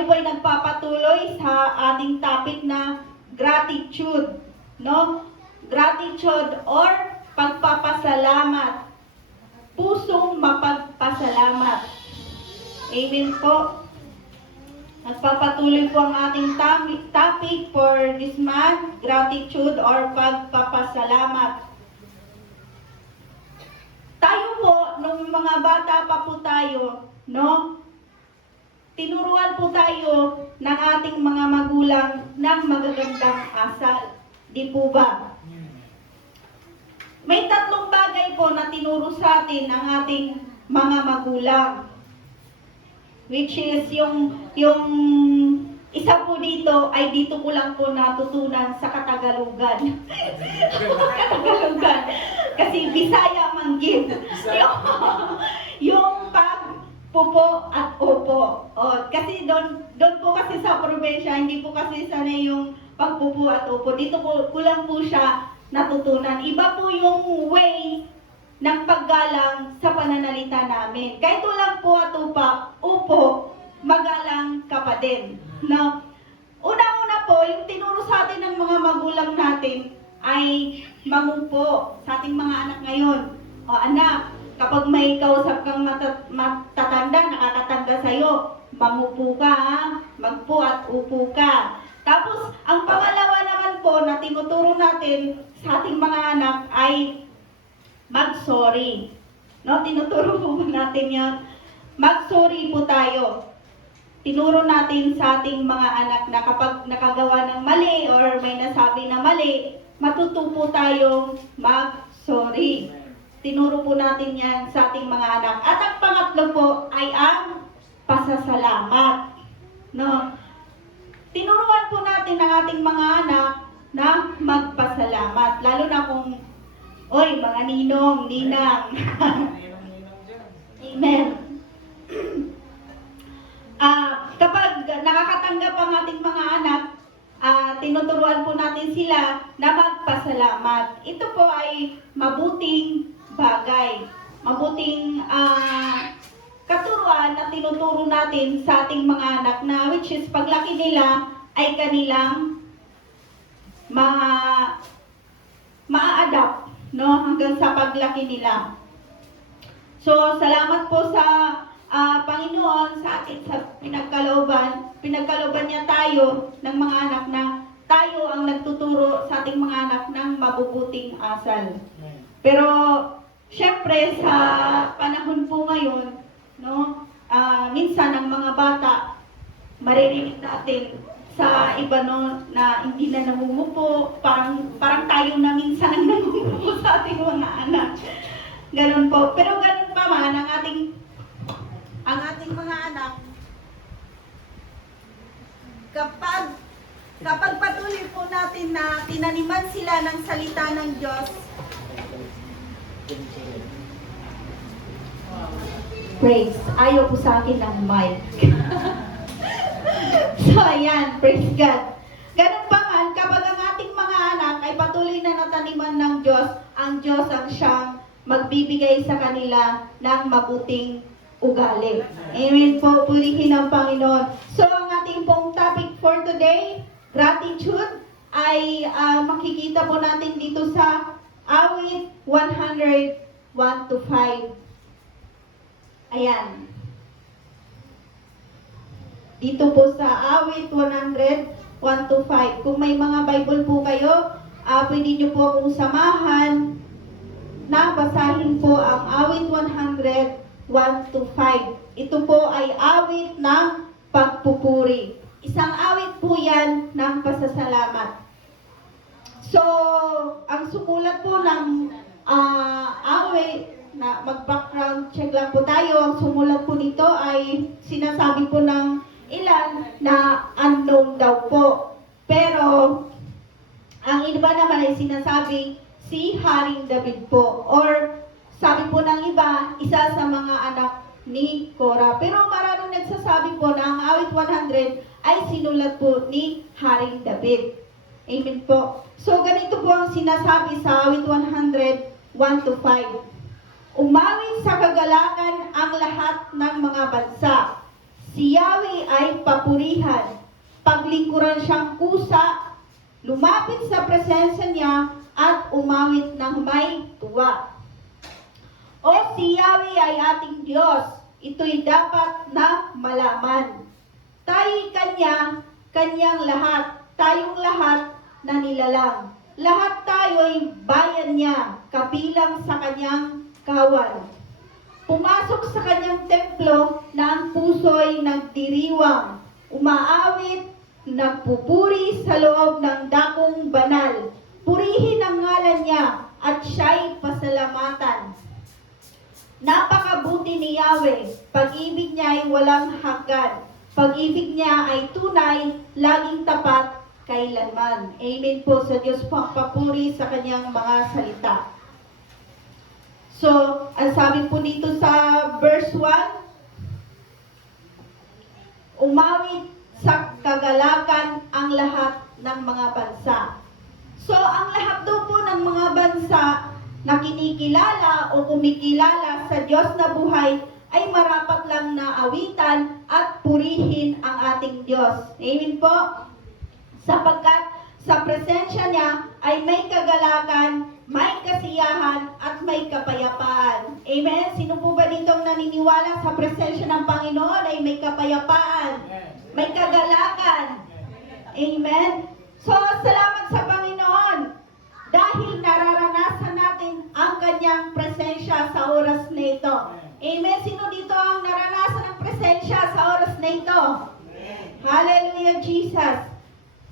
tayo po ay nagpapatuloy sa ating topic na gratitude, no? Gratitude or pagpapasalamat. Pusong mapagpasalamat. Amen po. Nagpapatuloy po ang ating topic for this month, gratitude or pagpapasalamat. Tayo po, nung mga bata pa po tayo, no? Tinuruan po tayo ng ating mga magulang ng magagandang asal. Di po ba? May tatlong bagay po na tinuro sa atin ng ating mga magulang. Which is yung isa po dito ay dito ko lang po natutunan sa Katagalugan. Katagalugan. Kasi Bisaya manggid. Yung pagpupo at opo. Kasi doon po kasi sa probinsya, hindi po kasi sanay yung pagpupo at opo. Dito ko lang po siya natutunan. Iba po yung way ng paggalang sa pananalita namin. Kahit walang po at upo, magalang ka pa din. No? Una-una po, yung tinuro sa atin ng mga magulang natin ay mangupo sa ating mga anak ngayon. O anak, kapag may kausap kang matatanda, nakakatanda sa'yo, mangupo ka, magpo at upo ka. Tapos, ang pangalawa naman po na tinuturo natin sa ating mga anak ay mag-sorry. No, tinuturo po natin yan. Mag-sorry po tayo. Tinuro natin sa ating mga anak na kapag nakagawa ng mali or may nasabi na mali, matuto po tayong mag-sorry. Tinuro po natin yan sa ating mga anak. At ang pangatlo po ay ang pasasalamat. No? Tinuruan po natin ang ating mga anak na magpasalamat. Lalo na kung oy, mga ninong, ninang. Amen. Kapag nakakatanggap ang ating mga anak, tinuturuan po natin sila na magpasalamat. Ito po ay mabuting bagay. Mabuting katuruan na tinuturo natin sa ating mga anak na which is paglaki nila ay kanilang ma-adapt, no, hanggang sa paglaki nila. So, salamat po sa Panginoon sa atin sa pinagkalooban niya tayo ng mga anak na tayo ang nagtuturo sa ating mga anak ng mabubuting asal. Pero syempre sa panahon po ngayon, no, minsan ang mga bata maririnig natin sa iba, no, na hindi na namumupo, parang tayo na minsan ang namumupo sa ating mga anak. Ganun po. Pero ganun pa man, ang ating mga anak, kapag patuloy po natin na tinaniman sila ng salita ng Diyos, praise, ayaw po sa akin ng mic. So, ayan, praise God. Ganun pa man, kapag ang ating mga anak ay patuloy na nataniman ng Diyos, ang Diyos ang siyang magbibigay sa kanila ng mabuting ugali. Amen po, purihin ang Panginoon. So, ang ating pong topic for today, gratitude, ay makikita po natin dito sa awit 100:1-5. Ayan. Dito po sa awit 100:1-5. Kung may mga Bible po kayo, pwede nyo po akong samahan na basahin po ang awit 100:1-5. Ito po ay awit ng pagpupuri. Isang awit po yan ng pasasalamat. So, ang sumulat po ng awit, na mag-background check lang po tayo, ang sumulat po nito ay sinasabi po ng ilan na unknown daw po. Pero, ang iba naman ay sinasabi si Haring David po. Or, sabi po ng iba, isa sa mga anak ni Korah. Pero maraming nagsasabi po na ang awit 100 ay sinulat po ni Haring David. Amen po. So, ganito po ang sinasabi sa awit 100:1-5. Umawit sa kagalakan ang lahat ng mga bansa. Si Yahweh ay papurihan. Paglingkuran siyang kusa, lumapit sa presensya niya at umawit ng may tuwa. O si Yahweh ay ating Diyos, ito'y dapat na malaman. Tayo'y kanyang lahat, tayong lahat na nilalang. Lahat tayo'y bayan niya, kabilang sa kanyang kawan. Pumasok sa kanyang templo na ang puso'y nagdiriwang, umaawit, nagpupuri sa loob ng dakong banal. Purihin ang ngalan niya at siya'y pasalamatan. Napakabuti ni Yahweh, pag-ibig niya ay walang hanggan. Pag-ibig niya ay tunay, laging tapat, kailanman. Amen po sa Diyos, papuri sa kanyang mga salita. So, ang sabi po dito sa verse 1, umawit sa kagalakan ang lahat ng mga bansa. So, ang lahat daw po ng mga bansa na kinikilala o kumikilala sa Diyos na buhay ay marapat lang na awitan at purihin ang ating Diyos. Amen po? Sapagkat sa presensya niya ay may kagalakan, may kasiyahan, at may kapayapaan. Amen? Sino po ba dito ang naniniwala sa presensya ng Panginoon ay may kapayapaan, may kagalakan? Amen? So, salamat sa Panginoon dahil nararanasan natin ang kanyang presensya sa oras na ito. Amen? Sino dito ang naranasan ng presensya sa oras na ito? Hallelujah, Jesus!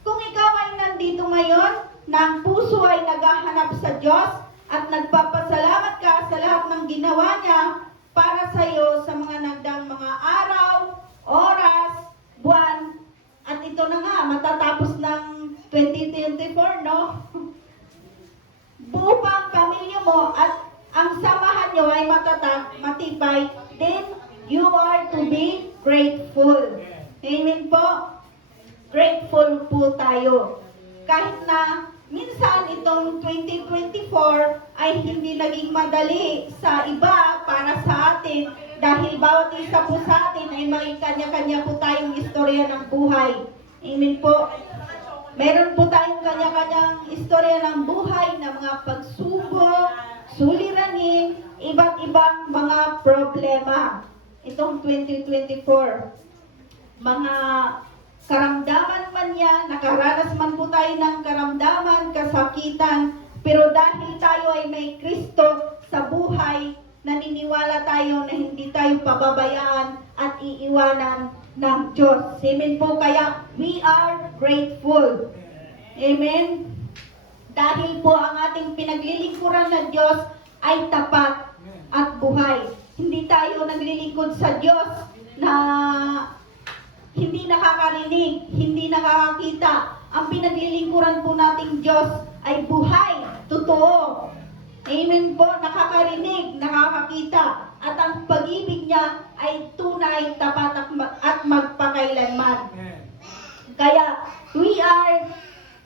Kung ikaw ay nandito ngayon, na ang puso ay naghahanap sa Diyos at nagpapasalamat ka sa lahat ng ginawa niya para sa iyo sa mga nagdaang mga araw, oras, buwan, at ito na nga, matatapos ng 2024, no? Buo pa ang pamilya mo at ang samahan nyo ay matatag, matibay, then you are to be grateful. Amen po? Grateful po tayo. Kahit na minsan itong 2024 ay hindi naging madali sa iba para sa atin dahil bawat isa po sa atin ay may kanya-kanya po tayong istorya ng buhay. Amen po? Meron po tayong kanya-kanyang istorya ng buhay na mga pagsubok, suliranin, iba't ibang mga problema. Itong 2024. Mga karamdaman man yan, nakaranas man po tayo ng karamdaman, kasakitan, pero dahil tayo ay may Kristo sa buhay, naniniwala tayo na hindi tayo pababayaan at iiwanan ng Diyos. Amen po, kaya we are grateful. Amen? Dahil po ang ating pinaglilingkuran ng Diyos ay tapat at buhay. Hindi tayo naglilingkod sa Diyos na hindi nakakarinig, hindi nakakakita. Ang pinaglilingkuran po nating Diyos ay buhay, totoo. Amen po, nakakarinig, nakakakita. At ang pag-ibig niya ay tunay, tapat at magpakailanman. Kaya, we are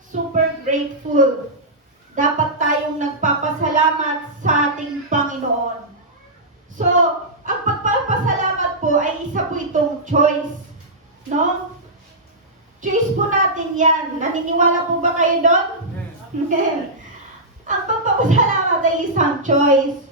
super grateful. Dapat tayong nagpapasalamat sa ating Panginoon. So, ang pagpapasalamat po ay isa po itong choice. No? Choice po natin yan. Naniniwala po ba kayo doon? Ang pagpapasalamat ay isang choice.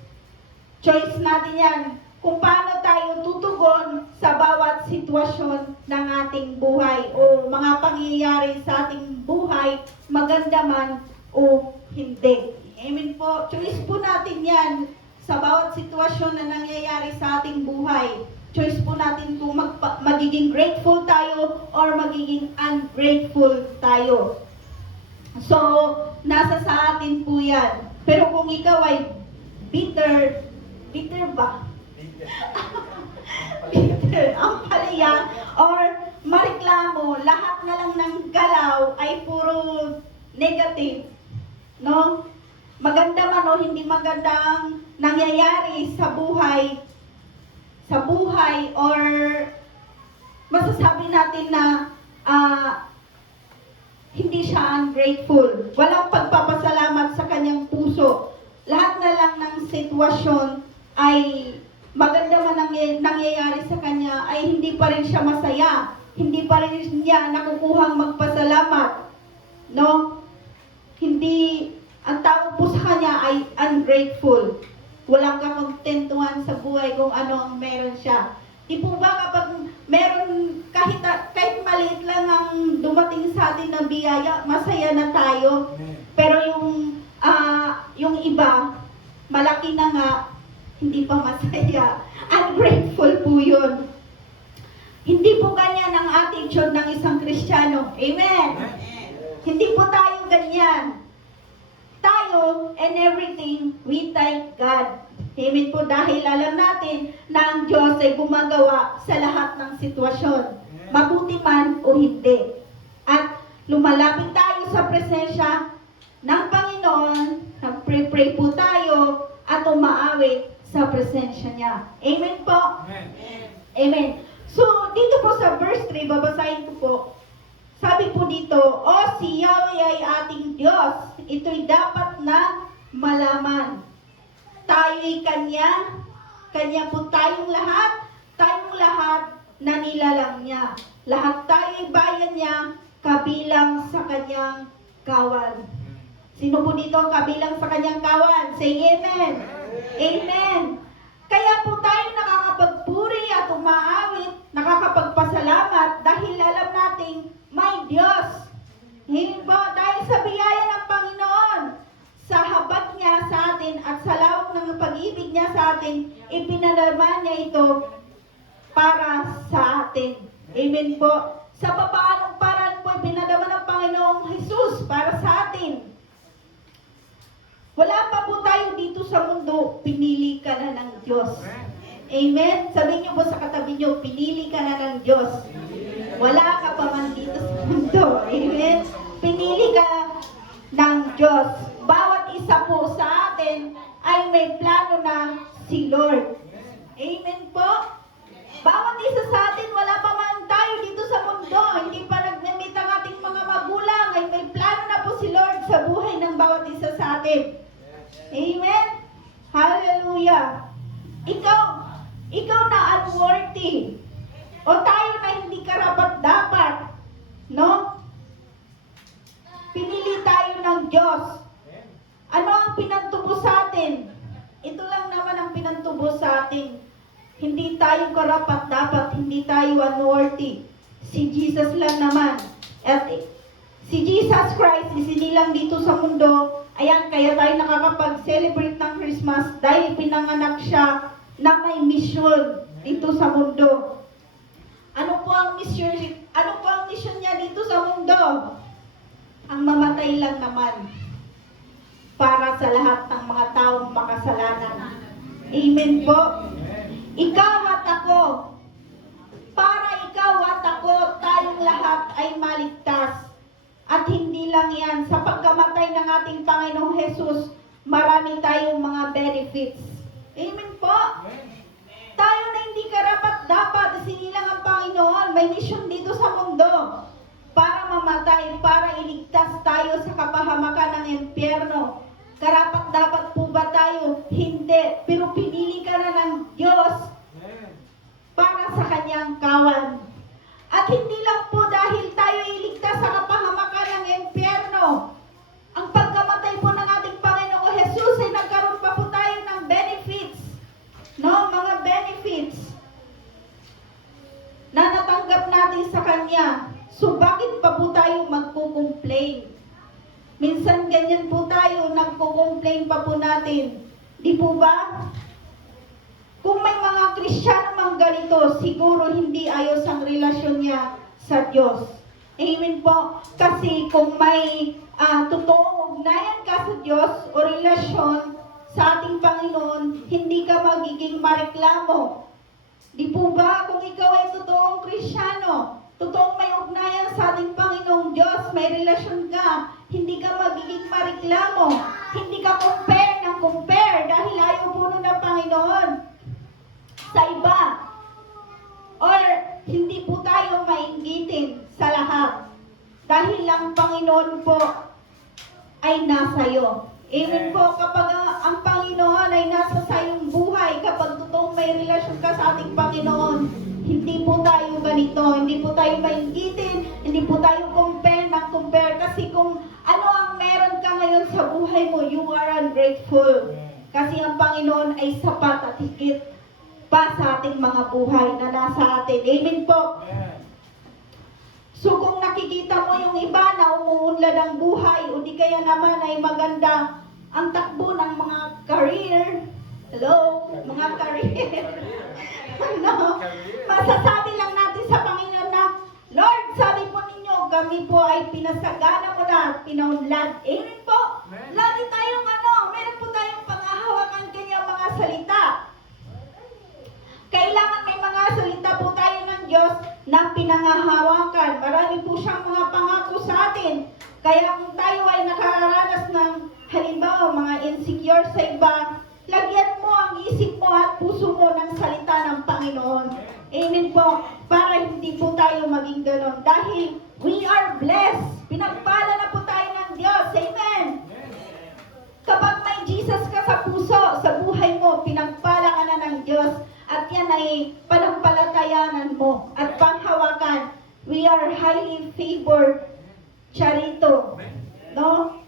Choice natin yan. Kung paano tayo tutugon sa bawat sitwasyon ng ating buhay o mga pangyayari sa ating buhay, maganda man o hindi. Amen po. Choice po natin yan sa bawat sitwasyon na nangyayari sa ating buhay. Choice po natin kung magiging grateful tayo or magiging ungrateful tayo. So, nasa sa atin po yan. Pero kung ikaw ay bitter ba? Bitter, ang palaya, or mareklamo, lahat na lang ng galaw ay puro negative. No? Maganda man o hindi magandang nangyayari sa buhay, or masasabi natin na hindi siya ungrateful. Walang pagpapasalamat sa kanyang puso. Lahat na lang ng sitwasyon ay maganda man ang nangyayari sa kanya, ay hindi pa rin siya masaya. Hindi pa rin niya nakukuhang magpasalamat. No? Hindi, ang tawag po sa kanya ay ungrateful. Walang kakontentuhan sa buhay kung ano ang meron siya. Di po ba kapag meron, kahit maliit lang ang dumating sa atin na biyaya, masaya na tayo. Pero yung iba, malaki na nga, hindi pa masaya. Ungrateful po yun. Hindi po ganyan ang attitude ng isang Kristiyano. Amen? Hindi po tayo ganyan. Tayo and everything, we thank God. Amen po, dahil alam natin na ang Diyos ay gumagawa sa lahat ng sitwasyon, mabuti man o hindi. At lumalapit tayo sa presensya ng Panginoon, nag-pray po tayo at umaawit sa presensya niya. Amen po? Amen. So, dito po sa verse 3, babasahin ko po. Sabi po dito, O si Yahweh ay ating Diyos, ito'y dapat na malaman. Tayo'y Kanya, Kanya po tayong lahat na nilalang niya. Lahat tayo'y bayan niya, kabilang sa Kanyang kawan. Sino po dito kabilang sa Kanyang kawan? Say Amen. Amen. Kaya po tayo nakakapagpuri at umaawit, nakakapagpasalamat dahil alam nating may Diyos. Hindi ba? Dahil sa biyaya ng Panginoon, sa habag niya sa atin at sa lawak ng pag-ibig niya sa atin, ipinadama niya ito para sa atin. Amen po. Sa papaanong paraan po ipinadama ng Panginoong Jesus para sa atin. Wala pa po tayo dito sa mundo, pinili ka na ng Diyos. Amen? Sabihin niyo po sa katabi niyo, pinili ka na ng Diyos. Wala ka pa man dito sa mundo. Amen? Pinili ka ng Diyos. Bawat isa po sa atin ay may plano na si Lord. Amen po? Bawat isa sa atin, wala pa man tayo dito sa mundo. Hindi pa nag-meet ang ating mga magulang. Ay may plano na po si Lord sa buhay ng bawat isa sa atin. Amen? Hallelujah. Ikaw na unworthy. O tayo na hindi karapat-dapat. No? Pinili tayo ng Diyos. Ano ang pinantubo sa atin? Ito lang naman ang pinantubo sa atin. Hindi tayo karapat-dapat, hindi tayo unworthy. Si Jesus lang naman. At si Jesus Christ, isinilang dito sa mundo. Ayan, kaya tayo nakakapag-celebrate ng Christmas dahil pinanganak siya na may mission dito sa mundo. Ano po ang mission niya dito sa mundo? Ang mamatay lang naman para sa lahat ng mga taong makasalanan. Amen po. Ikaw at ako, para ikaw at ako, tayong lahat ay maligtas. At hindi lang yan, sa pagkamatay ng ating Panginoong Jesus, marami tayong mga benefits. Amen po. Tayo na hindi karapat-dapat, sinilang ang Panginoon, may mission dito sa mundo para mamatay, para iligtas tayo sa kapahamakan ng impyerno. Karapat-dapat po ba tayo? Hindi. Pero pinili ka na ng Diyos para sa Kanyang kawan. At hindi lang po dahil tayo iligtas sa kapahamakan ng impyerno. Ang pagkamatay po ng ating Panginoong Jesus ay nagkaroon pa po tayo ng benefits. No? Mga benefits na natanggap natin sa Kanya. So bakit pa po tayo magko-complain? Minsan ganyan po tayo, nagko-complain pa po natin. Di po ba? Kung may mga Kristiyano mang ganito, siguro hindi ayos ang relasyon niya sa Diyos. Amen po. Kasi kung may totoong ugnayan ka sa Diyos o relasyon sa ating Panginoon, hindi ka magiging mareklamo. Di po ba? Kung ikaw ay totoong Kristiyano, totoong may ugnayan sa ating Panginoong Diyos, may relasyon ka, hindi ka magiging mareklamo. Hindi ka compare ng compare dahil ayaw po nun ng Panginoon sa iba. Or hindi po tayo mainggitin sa lahat. Dahil lang Panginoon po ay nasa iyo. Amen po, kapag ang Panginoon ay nasa sayong buhay, kapag totoong may relasyon ka sa ating Panginoon, hindi po tayo ganito, hindi po tayo mainggitin, hindi po tayo compare, kasi kung ano ang meron ka ngayon sa buhay mo, you are ungrateful. Kasi ang Panginoon ay sapat at higit pa sa ating mga buhay na nasa atin. Amen po. So kung nakikita mo yung iba na umuunlad ang buhay, o di kaya naman ay maganda ang takbo ng mga career, hello, mga career, ano, masasabi lang natin sa Panginoon na, Lord, sabi po ninyo, kami po ay pinasagana mo na, pinaunlad. Amen po. Lagi tayong meron po tayong panghahawakan kanyang mga salita. Kailangan may mga salita po tayo ng Diyos na pinangahawakan. Marami po siyang mga pangako sa atin. Kaya kung tayo ay nakaranas ng halimbawa mga insecure sa iba, lagyan mo ang isip mo at puso mo ng salita ng Panginoon. Amen po. Para hindi po tayo maging ganon. Dahil we are blessed. Pinagpala na po tayo ng Diyos. Amen. Kapag may Jesus ka sa puso, sa buhay mo, pinagpala ka na ng Diyos. At yan ay panampalatayanan mo at panghawakan. We are highly favored. Charito. No?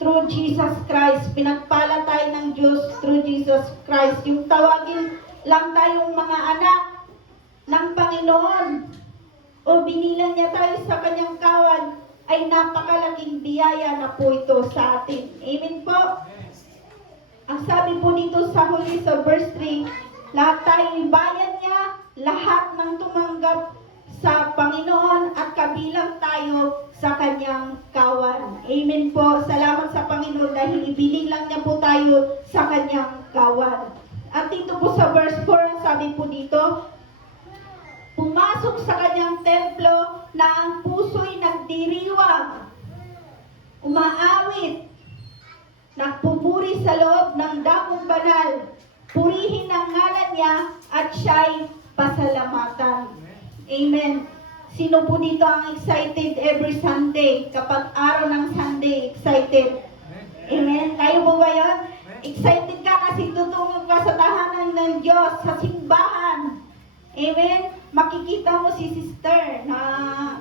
Through Jesus Christ. Pinagpala tayo ng Diyos through Jesus Christ. Yung tawagin lang tayong mga anak ng Panginoon o binilang niya tayo sa kanyang kawan ay napakalaking biyaya na po ito sa atin. Amen po? Ang sabi po dito sa huli sa verse 3, lahat tayo bayan niya, lahat ng tumanggap sa Panginoon at kabilang tayo sa kanyang kawan. Amen po. Salamat sa Panginoon dahil ibiling lang niya po tayo sa kanyang kawan. At dito po sa verse 4, ang sabi po dito, pumasok sa kanyang templo na ang puso'y nagdiriwang, umaawit, nagpupuri sa loob ng dakong banal, purihin ang ngalan niya at siya'y pasalamatan. Amen. Sino po dito ang excited every Sunday? Kapag araw ng Sunday, excited. Amen. Kayo po ba yun? Excited ka kasi tutungog ka sa tahanan ng Diyos, sa simbahan. Amen. Makikita mo si sister na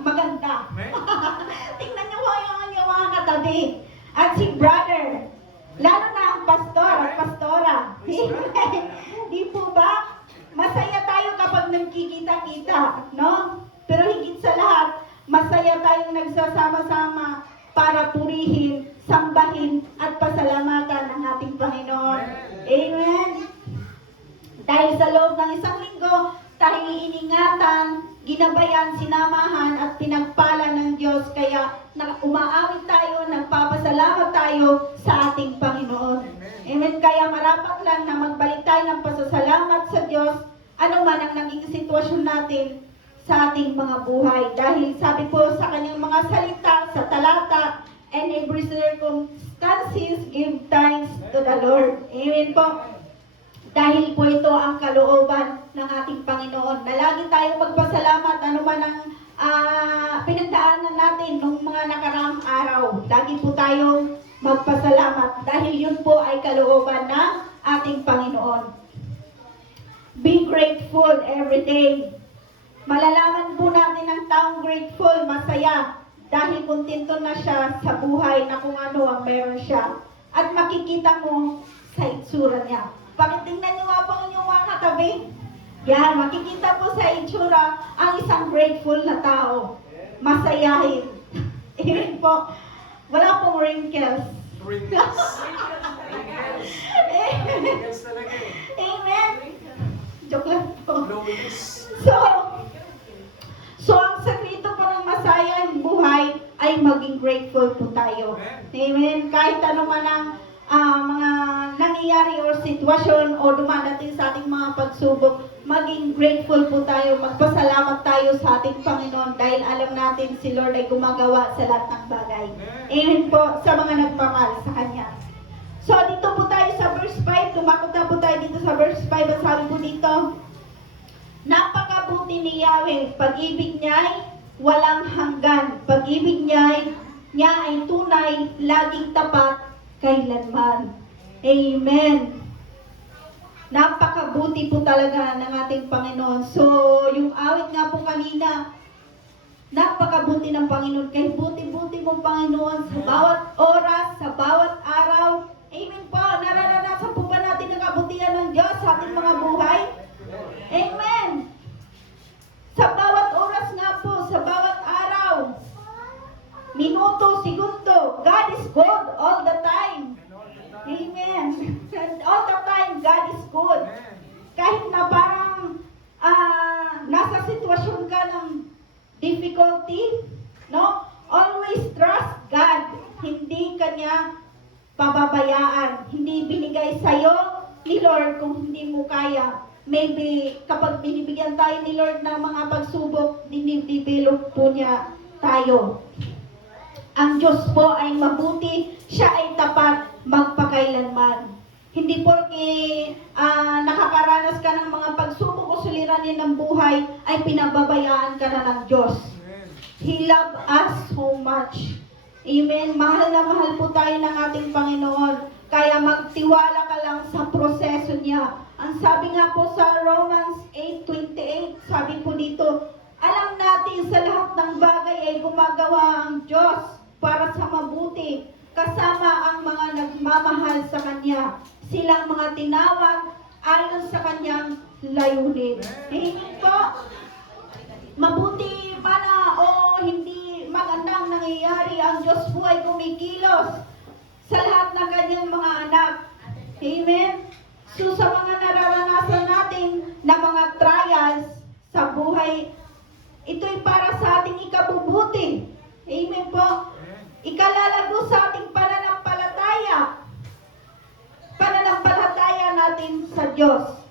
maganda. Tingnan niyo po yung mga katabi. At si brother. Lalo na ang pastor at pastora. Di po ba? Masaya tayo kapag nagkikita-kita, no? Pero higit sa lahat, masaya tayong nagsasama-sama para purihin, sambahin, at pasalamatan ang ating Panginoon. Amen? Dahil sa loob ng isang linggo, tayo iningatan, ginabayan, sinamahan, at pinagpala ng Diyos. Kaya umaawit tayo, nagpapasalamat tayo sa ating Panginoon. Amen. Kaya marapat lang na magbalik tayo ng pasasalamat sa Diyos, ano man ang naging sitwasyon natin sa ating mga buhay. Dahil sabi po sa kanyang mga salita, sa talata, and every circumstances, give thanks to the Lord. Amen po. Dahil po ito ang kalooban ng ating Panginoon. Na lagi tayong magpasalamat, ano man ang pinagdaanan natin nung mga nakaraang araw. Lagi po tayong magpasalamat dahil yun po ay kalooban ng ating Panginoon. Be grateful every day. Malalaman po natin ang taong grateful, masaya, dahil kontento na siya sa buhay na kung ano ang meron siya. At makikita mo sa itsura niya. Pakitingnan niyo nga po inyong mga katabi. Yan, makikita po sa itsura ang isang grateful na tao. Masayahin. Amen po. Wala pong wrinkles. Wrinkles. Wrinkles talaga eh. Amen. Joke lang po. Glowiness. So ang sakrito po ng masayang buhay ay maging grateful po tayo. Amen. Kahit ano man ang mga nangyayari o sitwasyon o dumadating sa ating mga pagsubok, maging grateful po tayo, magpasalamat tayo sa ating Panginoon dahil alam natin si Lord ay gumagawa sa lahat ng bagay. Amen po sa mga nagpamahal sa Kanya. So dito po tayo sa verse 5, tumakot na po tayo dito sa verse 5 at sabi po dito, napakabuti ni Yahweh, pag-ibig niya ay walang hanggan, pag-ibig niya ay tunay, laging tapat, kailanman. Amen. Napakabuti po talaga ng ating Panginoon. So, yung awit nga po kanina, napakabuti ng Panginoon. Kay buti-buti mong Panginoon sa bawat oras, sa bawat araw. Amen po. Nararanasan po ba natin ang kabutihan ng Diyos sa ating mga buhay? Amen. Sa bawat oras nga po, sa bawat araw, minuto, segundo, God is good all the time. Amen. And all the time, God is good. Kahit na parang nasa sitwasyon ka ng difficulty, no? Always trust God. Hindi kanya pababayaan. Hindi binigay sa'yo ni Lord kung hindi mo kaya. Maybe kapag binibigyan tayo ni Lord ng mga pagsubok, dinidevelop po niya tayo. Ang Diyos po ay mabuti, siya ay tapat magpakailanman. Hindi porke nakakaranas ka ng mga pagsubok o suliranin ng buhay, ay pinababayaan ka na ng Diyos. He loved us so much. Amen. Mahal na mahal po tayo ng ating Panginoon. Kaya magtiwala ka lang sa proseso niya. Ang sabi nga po sa Romans 8:28, sabi po dito, alam natin sa lahat ng bagay ay gumagawa ang Diyos para sa mabuti, kasama ang mga nagmamahal sa Kanya. Silang mga tinawag ayon sa Kanyang layunin. Amen po. Mabuti pa na o hindi magandang nangyayari, ang Diyos po ay kumikilos sa lahat ng Kanyang mga anak. Amen. So sa mga nararanasan natin na mga trials sa buhay, ito'y para sa ating ikabubuti. Amen po. Ikalalago sa ating pananampalataya. Pananampalataya natin sa Diyos.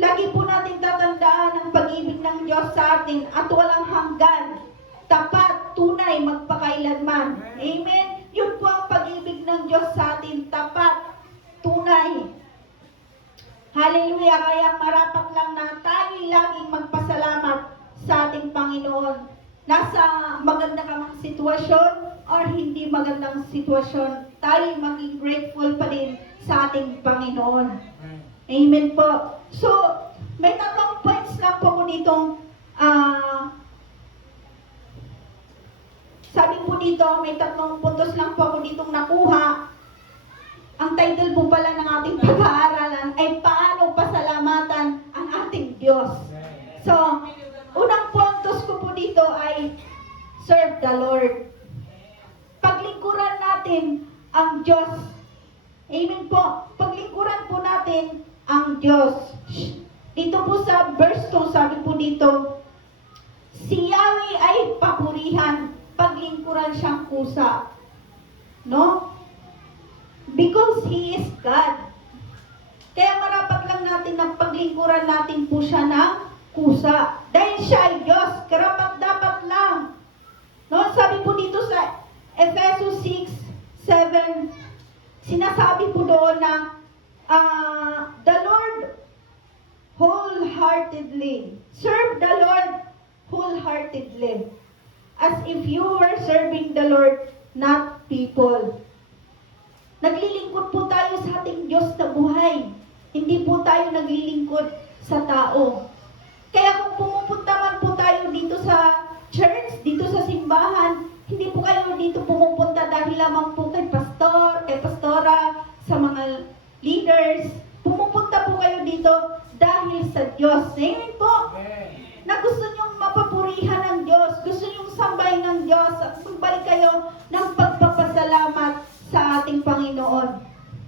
Lagi po natin tatandaan ang pag-ibig ng Diyos sa atin at walang hanggan. Tapat, tunay, magpakailanman. Amen? Yun po ang pag-ibig ng Diyos sa atin. Tapat, tunay. Hallelujah! Kaya marapat lang na tayo laging magpasalamat sa ating Panginoon. Nasa maganda ka mang sitwasyon or hindi magandang sitwasyon, tayo maging grateful pa din sa ating Panginoon. Amen po. So, may tatlong points lang po ko ditong sabi po dito, may tatlong puntos lang po ako ditong nakuha. Ang title po pala ng ating pag-aaralan ay paano pasalamatan ang ating Diyos. So, unang puntos ko po dito ay serve the Lord. Paglingkuran natin ang Diyos. Amen po. Paglingkuran po natin ang Diyos. Dito po sa verse 2, sabi po dito, si Yahweh ay papurihan, paglingkuran siyang kusa. No? Because He is God. Kaya marapat lang natin na paglingkuran natin po siya ng kusa. Dahil siya ay Diyos, karapat dapat lang. No? Sabi po dito sa Ephesians 6:7, sinasabi po doon na the Lord wholeheartedly. Serve the Lord wholeheartedly. As if you were serving the Lord, not people. Naglilingkod po tayo sa ating Diyos na buhay. Hindi po tayo naglilingkod sa tao. Kaya kung pumupunta man po tayo dito sa church, dito sa simbahan, hindi po kayo dito pumupunta dahil lamang po kay pastor, kay pastora, sa mga leaders. Pumupunta po kayo dito dahil sa Diyos. Amen po. Na gusto nyong mapapurihan ng Diyos, gusto nyong sambahin ng Diyos, at sumbay kayo ng pagpapasalamat sa ating Panginoon.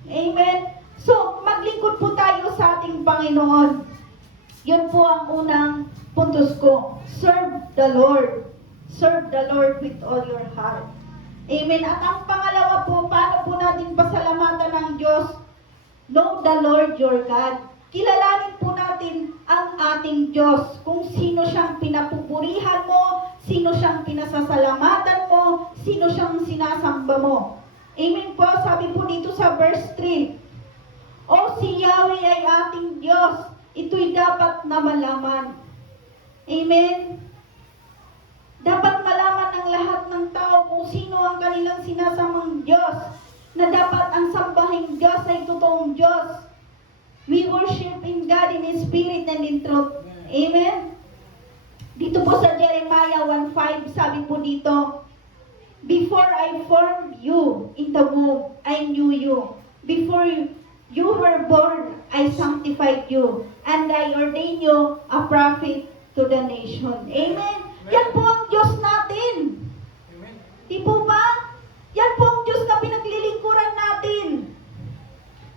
Amen? So, maglingkod po tayo sa ating Panginoon. Yun po ang unang puntos ko. Serve the Lord. Serve the Lord with all your heart. Amen? At ang pangalawa po, paano po natin pasalamatan ng Diyos? Know the Lord your God. Kilalanin po natin ang ating Diyos, kung sino siyang pinapupurihan mo, sino siyang pinasasalamatan mo, sino siyang sinasamba mo. Amen po, sabi po dito sa verse 3, O si Yahweh ay ating Diyos, ito'y dapat na malaman. Amen? Dapat malaman ng lahat ng tao kung sino ang kanilang sinasamang Diyos, na dapat ang sambahing Diyos ay totoong Diyos. We worship worshiping God in spirit and in truth. Amen? Dito po sa Jeremiah 1:5, sabi po dito, before I formed you in the womb, I knew you. Before you were born, I sanctified you, and I ordained you a prophet to the nation. Amen? Yan po ang Diyos natin. Amen. Di po ba? Yan po ang Diyos na pinaglilingkuran natin.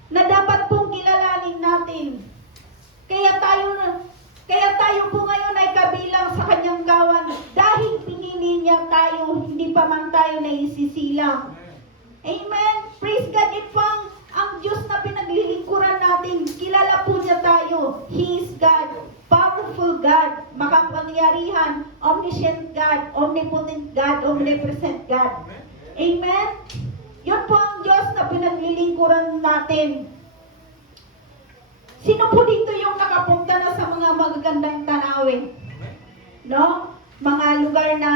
Na dapat pong kilalanin natin. Kaya tayo po ngayon ay kabilang sa kanyang kawan dahil pinili niya tayo, hindi pa man tayo naisisilang. Amen. Praise God. Yan po ang Diyos na pinaglilingkuran natin. Kilala po niya tayo. He is God. Powerful God. Makapangyarihan. Omniscient God. Omnipotent God. Omnipresent God. Amen. Yun po ang Diyos na pinaglilingkuran natin. Sino po dito yung nakapunta na sa mga magagandang tanawin? No? Mga lugar na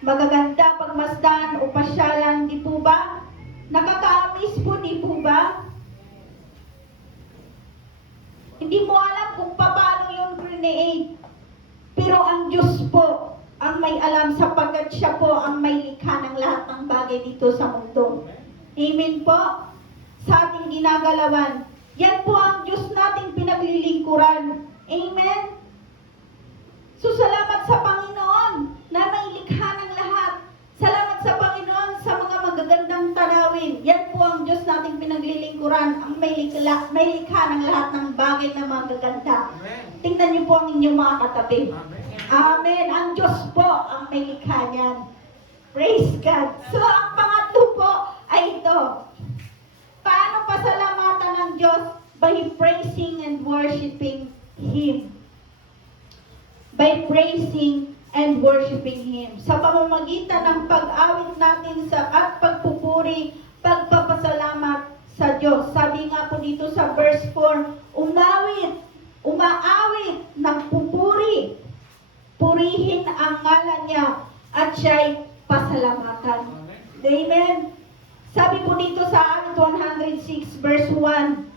magaganda, pagmasdan o pasyalan, di po ba? Nakaka-amaze po, di po ba? Hindi mo alam kung paano yung create. Pero ang Diyos po ang may alam sapagkat siya po ang may likha ng lahat ng bagay dito sa mundo. Amen po? Sa ating ginagalawan. Yan po ang Diyos nating pinaglilingkuran. Amen? So salamat sa Panginoon na may likha ng lahat. Salamat sa Panginoon sa mga magagandang tanawin. Yan po ang Diyos nating pinaglilingkuran. Ang may likha ng lahat ng bagay na magaganda. Amen. Tingnan niyo po ang inyong mga katabi. Amen. Amen. Ang Diyos po ang may likha niyan. Praise God. So ang pangatlo po ay ito. Paano pasalamatan ng Diyos? By praising and worshiping Him. By praising and worshiping Him. Sa pamamagitan ng pag-awit natin at pagpupuri, pagpapasalamat sa Diyos. Sabi nga po dito sa verse 4, umaawit ng pupuri. Purihin ang ngalan niya at siya'y pasalamatan. Amen. Sabi po dito sa Psalm 106 verse 1,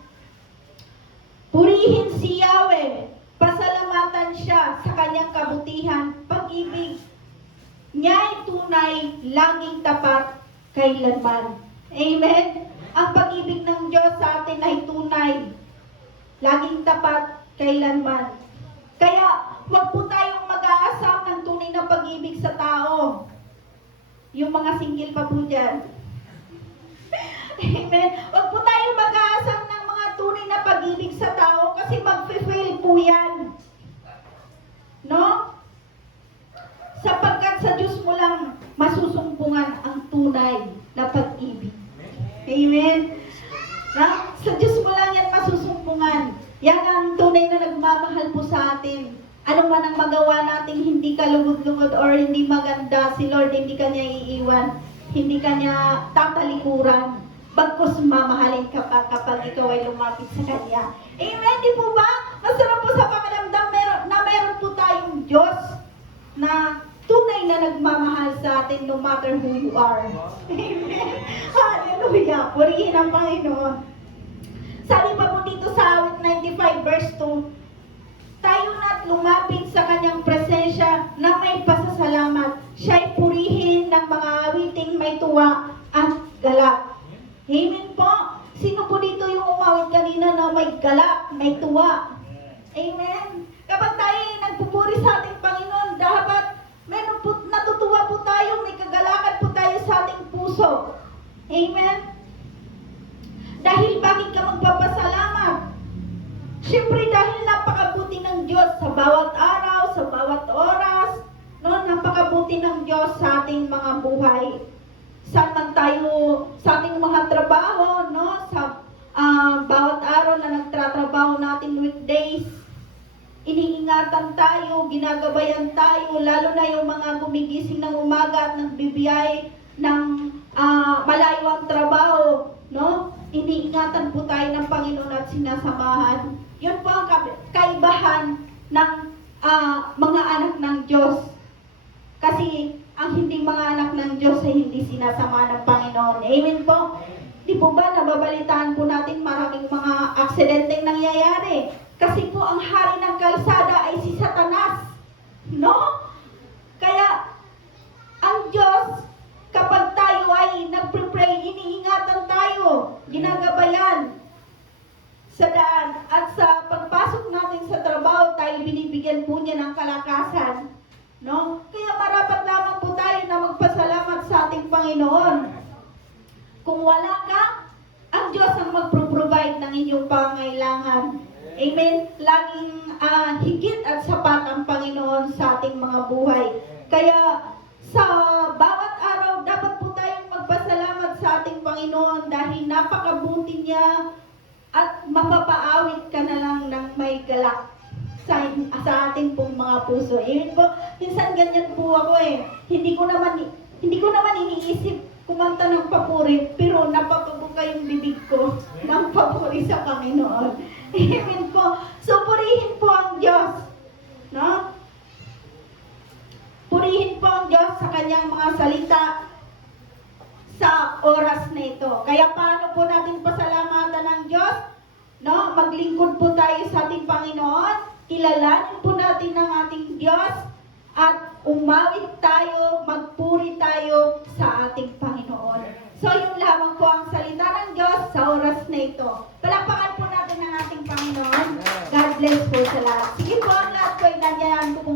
purihin si Yahweh, pasalamatan siya sa kanyang kabutihan, pag-ibig niya'y tunay, laging tapat, kailanman. Amen? Ang pag-ibig ng Diyos sa atin ay tunay, laging tapat, kailanman. Kaya, huwag po tayong mag-aasam ng tunay na pag-ibig sa tao. Yung mga single pa po dyan. Amen. Huwag po tayong mag-aasam ng mga tunay na pag-ibig sa tao kasi mag-fail po yan. No? Sapagkat sa Diyos mo lang masusumpungan ang tunay na pag-ibig. Amen. No? Sa Diyos mo lang yan masusumpungan. Yan ang tunay na nagmamahal po sa atin. Ano man ang magawa nating hindi kalugod-lugod or hindi maganda, si Lord hindi ka niya iiwan. Hindi ka niya tatalikuran. Bagkus mamahalin ka pa kapag ikaw ay lumapit sa Kanya. Amen, di po ba? Masarap po sa pakiramdam na meron po tayong Diyos na tunay na nagmamahal sa atin no matter who you are. Amen. Hallelujah. Purihin ang Panginoon. Sabi pa po dito sa awit 95 verse 2, tayo na't lumapit sa Kanyang presensya na may pasasalamat. Siya'y purihin ng mga awiting may tuwa at galak. Amen po. Sino po dito yung umawit kanina na may galak, may tuwa? Amen. Kapag tayo ay nagpupuri sa ating Panginoon, dapat natutuwa po tayo, may kagalakan po tayo sa ating puso. Amen. Dahil bakit ka magpapasalamat? Siyempre dahil napakabuti ng Diyos sa bawat araw, sa bawat oras, no? Napakabuti ng Diyos sa ating mga buhay. Saan man tayo sa ating mga trabaho, no? Sa bawat araw na nagtratrabaho natin weekdays, iniingatan tayo, ginagabayan tayo, lalo na yung mga gumigising ng umaga at nagbibiyay ng malayo ang trabaho, no? Iniingatan po tayo ng Panginoon at sinasamahan. Yun po ang kaibahan ng mga anak ng Diyos. Kasi ang hindi mga anak ng Diyos ay hindi sinasama ng Panginoon. Amen po? Di po ba nababalitaan po natin maraming mga aksidenteng nangyayari? Kasi po ang hari ng kalsada ay si Satanas. No? Kaya, ang Diyos, kapag tayo ay nagpre-pray, iniingatan tayo, ginagabayan sa daan. At sa pagpasok natin sa trabaho, tayo binibigyan po niya ng kalakasan. No? Kaya marapat lamang po tayo na magpasalamat sa ating Panginoon. Kung wala ka, ang Diyos ang magpro-provide ng inyong pangailangan. Amen? Laging higit at sapat ang Panginoon sa ating mga buhay. Kaya sa bawat araw, dapat po tayong magpasalamat sa ating Panginoon dahil napakabuti niya at mapapaawit ka na lang ng may galak sa ating pong mga puso. Amen po. Minsan ganyan po ako eh. Hindi ko naman iniisip kumanta ng papuri, pero napapabuka yung bibig ko ng papuri sa Panginoon. Amen po. So, purihin po ang Diyos. No? Purihin po ang Diyos sa kanyang mga salita sa oras na ito. Kaya paano po natin pasalamatan ng Diyos? No? Maglingkod po tayo sa ating Panginoon. Kilalanin po natin ang ating Diyos at umawit tayo, magpuri tayo sa ating Panginoon. So, yun lamang po ang salita ng Diyos sa oras na ito. Palakpakan po natin ang ating Panginoon. God bless po sa lahat.